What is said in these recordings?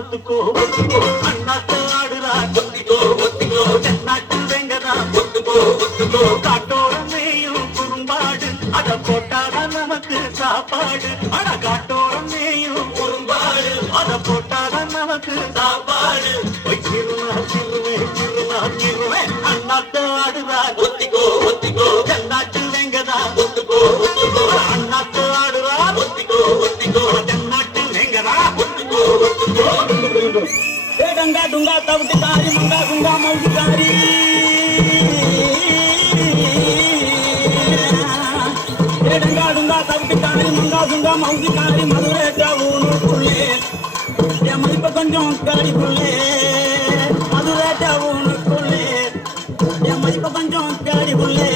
ஒத்துக்கோ ஒத்துக்கோ அண்ணாத்த ஆடுறா ஒத்திக்கோ ஒத்திக்கோ தென்னாட்டு வெங்கதா ஒத்துக்கோ ஒத்துக்கோ காட்டோரம் மேயும் குறும்பாடு அத போட்டாதான் நமக்கு சாப்பாடு அட காட்டோரம் மேயும் குறும்பாடு அத போட்டாதான் நமக்கு சாப்பாடு சிறுவா சிறுவே சிறுவா சிறுவே அண்ணாத்த ஆடுறா ஒத்திக்கோ ஒத்திக்கோ தென்னாட்டு வெங்கதா ஒத்துக்கோ ஒத்துக்கோ அண்ணாத்த ஆடுறா ஒத்திக்கோ ஒத்திக்கோ தென்னாட்டு வெங்கதா ஒத்துக்கோ ஒத்துக்கோ டங்கா டுங்கா தவிட்டு தாரி மங்கா குங்கா மௌதி தாரி டங்கா டுங்கா தவிட்டு தாரி மங்கா குங்கா மௌதி தாரி மதுரை டவுனுக்குள்ளே என் மதிப்ப கொஞ்சம் காடிக்குள்ளே மதுரை டவுனுக்குள்ளே என் மதிப்ப கொஞ்சம் காடிக்குள்ளே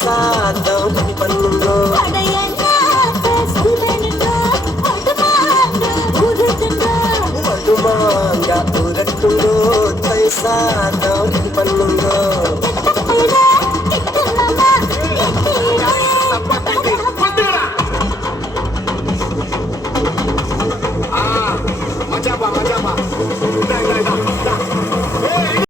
சாதம் பண்ணுங்கோ மடுமாங்க உரட்டுங்கோ தை சாதம் பண்ணுங்கோ